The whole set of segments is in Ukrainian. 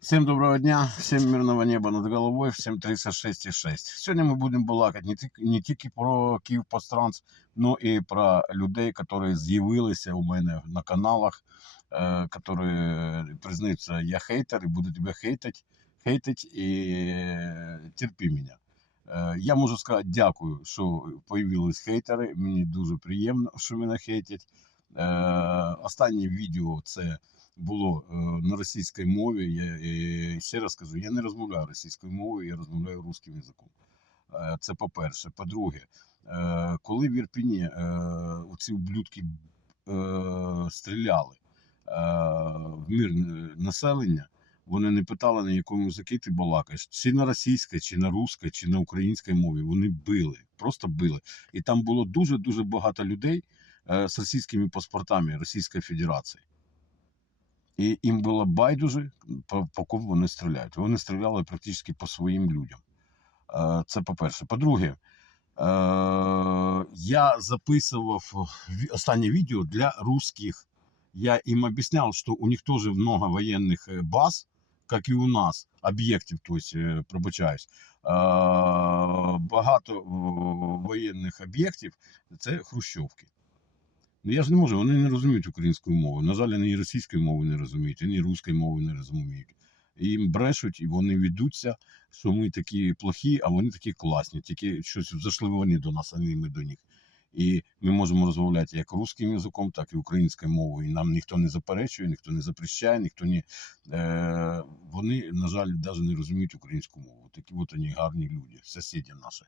Всім доброго дня, всім мирного неба над головою, всім 36,6. Сьогодні ми будемо балакати не тільки, про Київ Постранс, але і про людей, які з'явилися у мене на каналах, е, які признаються, я хейтер і буду тебе хейтити, хейтить і е, терпи мене. Е, Я можу сказати дякую, що появились хейтери. Мені дуже приємно, що мене хейтять. Е, Останнє відео це було е, на російській мові. Я ще раз кажу, я не розмовляю російською мовою, я розмовляю русським язиком. Е, Це по-перше. По-друге, е, коли в Ірпіні оці ублюдки стріляли в мирне населення, вони не питали, на якому язикі ти балакаєш, чи на російській, чи на русській, чи на українській мові. Вони били, просто били. І там було дуже-дуже багато людей з російськими паспортами Російської Федерації. І їм було байдуже, по, по кому вони стріляють. Вони стріляли практично по своїм людям. Е, Це по-перше. По-друге, е, я записував останнє відео для русских. Я їм об'ясняв, що у них теж много воєнних е, баз, як і у нас, об'єктів, тобто, пробачаюсь. Багато воєнних об'єктів це хрущовки. Ну, я ж не можу, вони не розуміють української мови. На жаль, вони і російської мови не розуміють, і русської мови не розуміють. Їм брешуть, і вони ведуться, що ми такі плохі, а вони такі класні. Тільки щось зайшли вони до нас, а не ми до них. І ми можемо розмовляти як русським язиком, так і українською мовою. І нам ніхто не заперечує, ніхто не запрещає, ніхто не. Е, вони, на жаль, навіть не розуміють українську мову. Такі от вони гарні люди, сусіди наші.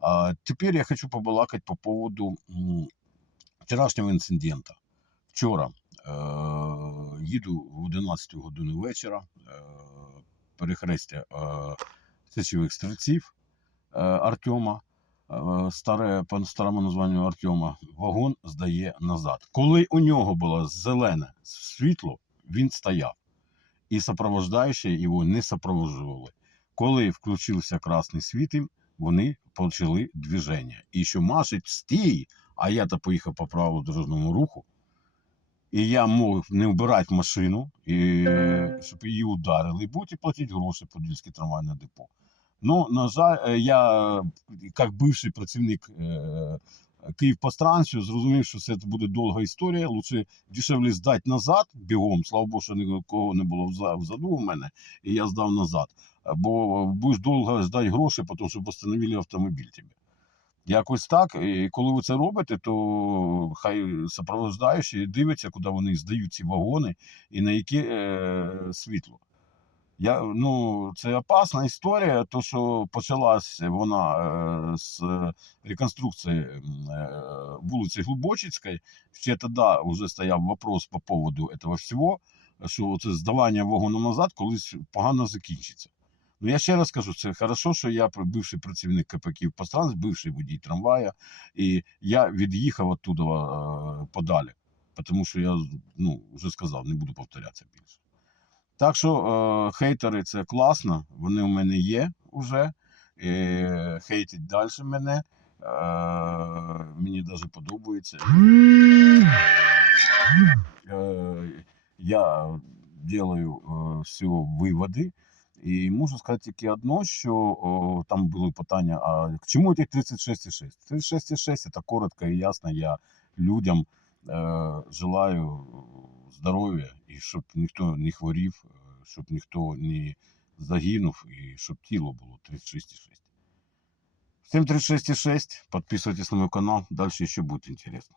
А тепер я хочу побалакати по поводу вчорашнього інциденту. Вчора е, їду в 11 годину вечора, е, перехрестя е, сечових стрільців е, Артема, е, старе, по старому названню Артема, вагон здає назад. Коли у нього було зелене світло, він стояв. І сопровождаючі його не сопроводжували. Коли включився красний світ, вони почали движення. І що машуть стій, а я то поїхав по правому дорожньому руху. І я мог не вбирати машину, і, щоб її ударили, і будете платити гроші Подільське трамвайне депо. Ну, на жаль, е, я, як бивший працівник е, Київпостранцію, зрозумів, що це буде довга історія. Лучше дешевле здати назад бігом. Слава Богу, що нікого не було вза- взаду у мене, і я здав назад. Бо будеш довго здати гроші, тому що постановили автомобіль тобі. Якось так. І коли ви це робите, то хай сопровождаючі дивляться, куди вони здають ці вагони і на яке е, світло. Я, ну, це опасна історія, то що почалась вона е, з реконструкції е, вулиці Глибочицької. Ще тоді вже стояв вопрос по поводу цього всього, що це здавання вагону назад колись погано закінчиться. Ну, я ще раз кажу, це хорошо, що я бивший працівник КП «Київпостранс», бивший водій трамвая, і я від'їхав оттуда подалі, тому що я ну, вже сказав, не буду повторятися більше. Так що е, хейтери це класно, вони у мене є вже. Хейтять далі мене. Е, мені навіть подобається. Е, я делаю все виводи. І можу сказати тільки одно, що о, там були питання: а к чому ті 36,6? 36,6 це коротко і ясно. Я людям е, желаю здоров'я і щоб ніхто не хворів, щоб ніхто не загинув і щоб тіло було 36,6. Всім 36,6. Підписуйтесь на мой канал, далі ще буде інтересно.